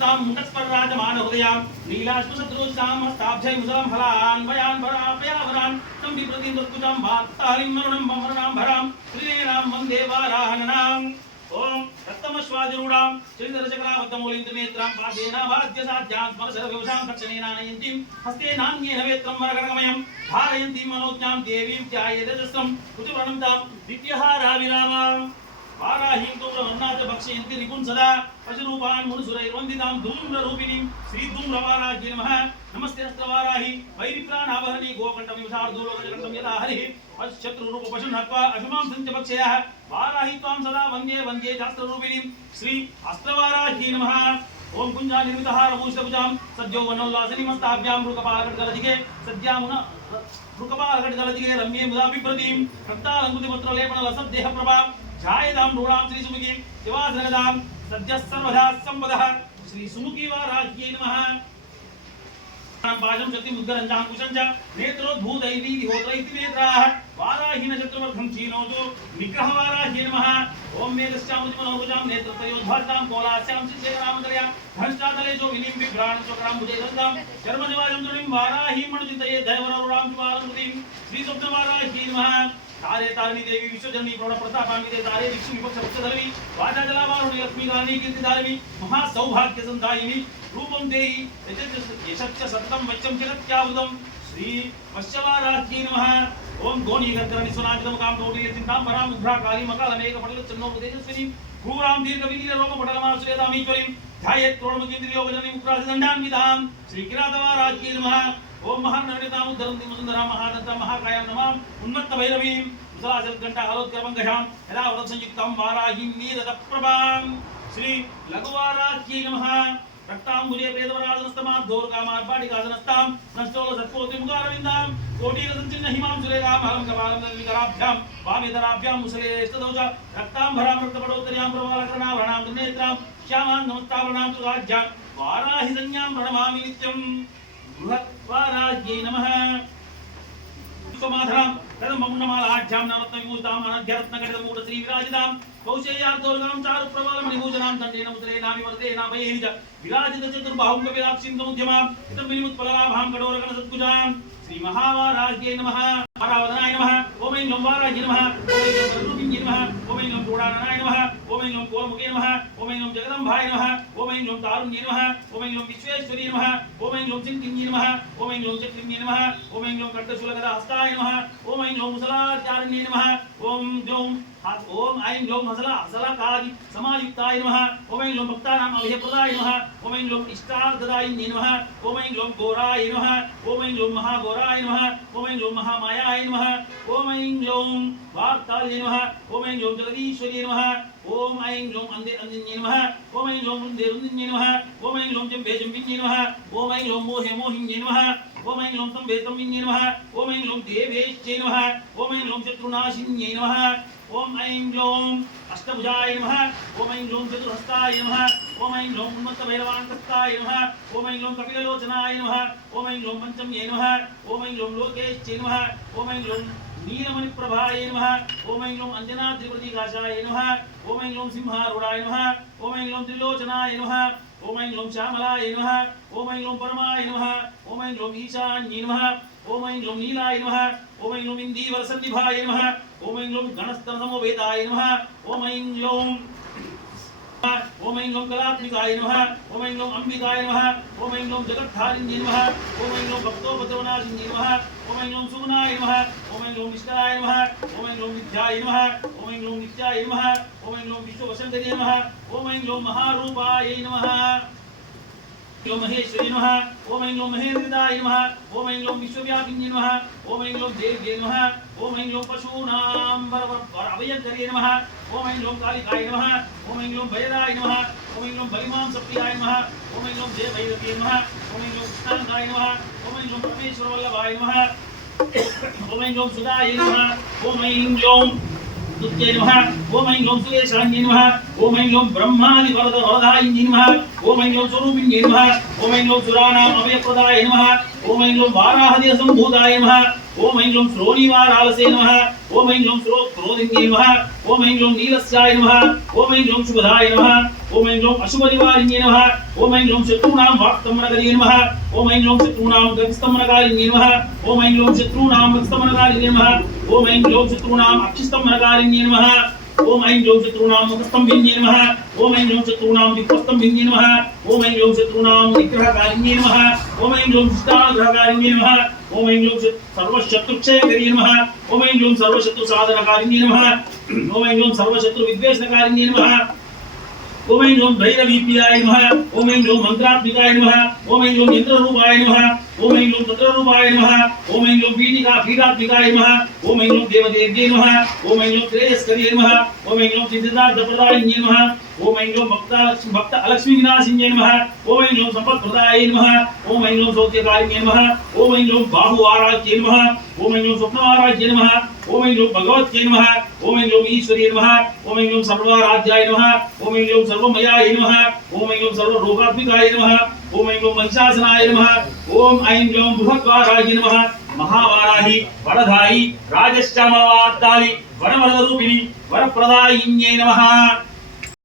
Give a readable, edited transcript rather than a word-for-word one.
तां मुण्डस्पर्राजमान हृदयां नीलाश्मसदृशां हस्ताब्जै मुसलं फलान् वयान् वरापयावरान् तं विप्रतिं तत्कुजां वात्तालिं मरुणं ममरुणां भरां श्रीरां वन्दे वाराहननाम् ओम रक्तमश्वादिरूढां श्रीधरचक्राबद्धमूलिन्दनेत्रां पादेनावाद्यसाध्यां स्मरशरविवशां दक्षिणेनानयन्तीं हस्तेनान्येन वेत्रं वरकर्णमयं धारयन्तीं मनोज्ञां देवीं ध्यायेदजस्रं कुचवर्णं तां दिव्यहाराविरामां वाराहीं तोम्रमन्नाथ भक्षयन्ति रिपुं सदा पशुरूपान् मुनिसुरैर्वन्दितां धूम्ररूपिणीं श्रीधूम्रवाराह्यै नमः। नमस्ते अस्त्रवाराहि वैरिप्राणावहनी गोकण्ठमिवशार्दूलोकजगण्ठं यदा हरिः शत्रुरूप पशुं हत्वा अशुमां सञ्चभक्षयः वाराहि त्वां सदा वन्दे वन्दे शास्त्ररूपिणीं श्री अस्त्रवाराह्यै नमः। ओम कुंजा निर्मितहारभूषितभुजां सद्यो वनोल्लासिनीमस्ताभ्यां मृगपालकटगलजिगे सद्यामुन मृगपालकटगलजिगे रम्ये मुदा बिभ्रतीं रक्तालङ्कुतिपत्रलेपनलसद्देहप्रभां ध्यायेदां रूढां श्रीसुमुखीं शिवासनगदां सद्यः सर्वदा संवदः श्रीसुमुखीवाराह्यै नमः। पाशं शक्ति मुद्गरंजां कुशंच नेत्रोद्भूतैवी दिहोत्रैति नेत्राः वाराहीन शत्रुवर्धं चीनोतु निग्रहवाराह्यै नमः। ओम मेघश्चामृतिमनोभुजां नेत्रत्रयोद्भातां कोलास्यां शिशेखरामतलयां धनुष्टातलेजो विनीं विभ्राणं चक्रां भुजैदन्तां चर्मजवाजं तुणीं वाराहीं मणुचिन्तये दैवररुणां शुभारम्भुतिं श्रीस्वप्नवाराह्यै नमः। तारे तारिणी देवी विश्वजननी प्रौढ़ प्रतापान्विते तारे विष्णु विपक्ष पक्षधर्मी वाचा जलावारुणी लक्ष्मीकारिणी कीर्तिधारिणी महासौभाग्य संधायिनी रूपं देहि यशच्च सत्तं वच्चं जगत्यावृतं श्री वश्यवाराह्यै नमः। ओम गोनीगर्धरणि सुनाजितमुखां कौटिल्यचिन्ताम्बरां उग्राकालीं मकालमेकपटलचन्नोपतेजस्विनीं क्रूरां दीर्घवीर्यरोमपटलमाश्रयतामीश्वरीं ध्यायेत् क्रोडमुखीन्द्रियोगजनीं उग्रासदण्डान्वितां श्रीकिरातवाराह्यै नमः। ओम महानर्णितामुद्धरन्तीं वसुन्धरां महादन्तां महाकायां नमां उन्मत्तभैरवीं विशालजलघण्टाहरोत्करपङ्कजां यदा वरदसंयुक्तां वाराहीं नीरदप्रभां श्री लघुवाराह्यै नमः। रक्तांबुजे प्रेतवराजनस्तमाद्धोरकामार्पाटिकासनस्तां नष्टोलसत्पोत्रिमुखारविन्दां कोटीरसञ्चिन्न हिमां सुरेखां हलं कपालं निर्विकराभ्यां वामेतराभ्यां मुसलेष्टदौ च रक्तांभरां रक्तपटोत्तर्यां प्रवालकरणाभरणां त्रिनेत्रां श्यामां नमस्ताभरणां सुराज्यां वाराहि संज्ञां प्रणमामि नित्यं। बृहत्वाराह्यै नमः। माधरां कदम्बमुण्डमालाढ्यां नवरत्नविभूषितां अनध्यरत्नकटितमूढ श्रीविराजितां कौशेयार्दोर्गां चारुप्रबलमणिभूषणां दण्डेन मुद्रेणाभिवर्तेनाभयेन च विराजितचतुर्बाहुं कपिलाक्षीं समुद्यमां इदं विनिमुत्पललाभां कठोरकणसत्कुजां श्रीमहावाराह्यै नमः। वारावदनाय नमः। ओम ऐं लं वाराह्यै नमः। ओम ऐं लं वररूपिण्यै नमः। ओम ऐं लं क्रोडाननाय नमः। ओम ऐं लं कोलमुखे नमः। ओम ऐं लं जगदम्बाय नमः। ओम ऐं लं तारुण्ये नमः। ओम ऐं लं विश्वेश्वर्यै नमः। ओम ऐं लं चिन्तिन्ये नमः। ओम ऐं लं चक्रिण्ये नमः। ओम ऐं लं खड्गशूलगदाहस्ताय नमः। ओम ऐं लं मुसलाचारिण्ये नमः। ओम ऐं लं हसलाकादि समायुक्ताय नमः। ओम ऐं लं भक्तानां अभयप्रदाय नमः। ओम ऐं लं इष्टार्थदायिन्ये नमः। ओम ऐं लं घोराय नमः। ओम ऐं लं महाघोराय नमः। ओम ऐं लं महामायाय नमः। ओम ऐं लं वार्ताल्ये नमः। ओम ऐं लं जगदीश्वर्ये नमः। ओम ऐं लं अन्धे नमः। ओम ऐं लं रुन्धे नमः। ओम ऐं लं जम्भे जम्बिन्ये नमः। ओम ऐं लं मोहे मोहिन्ये नमः। ओम ऐं लं तम्भे तम्बिन्ये नमः। ओम ऐं लं देवेश्चे नमः। ओम ऐं लं शत्रुनाशिन्ये नमः। ओम ऐं लं अष्टभुजाय नमः। ओम ऐं लं चतुर्हस्ताय नमः। ओम ऐं लं उन्मत्तभैरवान्तस्ताय नमः। ओम ऐं लं कपिललोचनाय नमः। ओम ऐं लं पञ्चम्ये नमः। ओम ऐं लं लोकेश्चे नमः। ओम ऐं लं नीलमणिप्रभाय नमः। ओम ऐं लं अंजनाद्रिप्रतीकाशाय नमः। ओम ऐं लं सिंहारूढाय नमः। ओम ऐं लं त्रिलोचनाय नमः। ओम ऐं लं श्यामलाय नमः। ओम ऐं लं परमाय नमः। ओम ऐं लं ईशान्ये नमः। ओम ऐं लं नीलाय नमः। ओम ऐं लं इन्दीवरसन्निभाय नमः। ओम ऐं लं गणस्तनसमवेताय नमः। ओम ऐं लं ओम ऐं लं कलात्मिकाय नमः। ओम ऐं लं अंबिकाय नमः। ओम ऐं लं जगद्धारिण्ये नमः। ओम ऐं लं भक्तोपद्रवनाशिन्ये नमः। ओम ऐं लं सुगुणाय नमः। ओम ऐं लं निष्कलाय नमः। ओम ऐं लं विद्याय नमः। ओम ऐं लं नित्याय नमः। ओम ऐं लं विश्ववसन्तये नमः। ओम ऐं लं महारूपाय नमः। ओम महेश्वरी नमः। ओम ऐं लं महेन्द्रदाय नमः। ओम ऐं लं विश्वव्यापिन्ये नमः। ओम ऐं लं देव्ये नमः। ओम ऐं लं पशूनां अभयंकरे नमः। ओम ऐं लं कालिकाय नमः। ओम ऐं लं भयदाय नमः। ओम ऐं लं बलिमां सप्रियाय नमः। ओम ऐं लं जयभैरव्ये नमः। ओम ऐं लं कृष्णानन्दाय नमः। ओम ऐं लं परमेश्वरवल्लभाय नमः। ओम ऐं लं सुधाय नमः। ओम ऐं लं तुत्यै नमः। ओम ऐं लं सुरेशान्ये नमः। ओम ऐं लं ब्रह्मादिवरदायिन्ये नमः। ओम ऐं लं स्वरूपिण्ये नमः। ओम ऐं लं सुराणाम् अभयप्रदाय नमः। ओम ऐं लं वाराहदेहसम्भूताय नमः। ఓం ఐం గ్లౌం శ్రోణీవారాలసే నమః ఓం ఐం గ్లౌం క్రోధిన్యే నమః ఓం ఐం గ్లౌం నీలస్యాయ నమః ఓం ఐం గ్లౌం శుభదాయ నమః ఓం ఐం గ్లౌం అశుభనివారిణ్యే నమః ఓం ఐం గ్లౌం శత్రూణాం వాక్తమనగర్యే నమః ఓం ఐం గ్లౌం శత్రూణాం గతిస్తమనగారిణ్యే నమః ఓం ఐం గ్లౌం శత్రూణాం గతిస్తమనగారిణ్యే నమః ఓం ఐం గ్లౌం శత్రూణాం అక్షిస్తమనగారిణ్యే నమః ఓం ఐం గ్లౌం శత్రూణాం ముఖస్తంభిన్యే నమః ఓం ఐం గ్లౌం శత్రూణాం విక్వస్తంభిన్యే నమః ఓం ఐం గ్లౌం శత్రూణాం నిగ్రహకారిణ్యే నమః ఓం ఐం గ్లౌం శిష్టానుగ్రహకారిణ్యే నమః ఓం ఐం గ్లౌం సర్వశత్రుక్షయకర్యే నమః ఓం ఐం గ్లౌం సర్వశత్రు సాధనకారిణ్యే నమః ఓం ఐం గ్లౌం సర్వశత్రు విద్వేషణకారిణ్యే నమః ఓం ఐం గ్లౌం భైరవీప్యాయ నమః ఓం ఐం గ్లౌం మంత్రాత్మికాయ నమః ఓం ఐం గ్లౌం యంత్రరూపాయ నమః ఓం ఐం గ్లౌం తంత్రరూపాయ నమః ఓం ఐం గ్లౌం పీఠాత్మికాయ నమః ఓం ఐం గ్లౌం దేవదేవ్యే నమః ఓం ఐం గ్లౌం శ్రేయస్కర్యే నమః ఓం ఐం గ్లౌం సిద్ధిదార్థప్రదాయిన్యే నమః ఓం ఐం గ్లౌం భక్త అలక్ష్మీ వినాశిన్యే నమః ఓం ఐం గ్లౌం సంపత్ప్రదాయ నమః ఓం ఐం గ్లౌం సౌఖ్యకారిణ్యే నమః ఓం ఐం గ్లౌం బాహువారాజ్యే నమః ఓం ఐం గ్లౌం స్వప్నవారాజ్యే నమః ఓం ఐం గ్లౌం భగవత్యే నమః ఓం ఐం గ్లౌం ఈశ్వర్యే నమః ఓం ఐం గ్లౌం సర్వరాజ్యాయ నమః ఓం ఐం గ్లౌం సర్వమయాయ నమః ఓం ఐం గ్లౌం సర్వరోగాత్మికాయ నమః ఓం ఐం గ్లౌం మహిషాసనాయ నమః ఓం ఐం గ్లౌం బృహద్వారాయ నమః మహావారాహి వరదాయి రాజశ్యామవార్తాలి వరవరదరూపిణి వరప్రదాయిన్యే నమః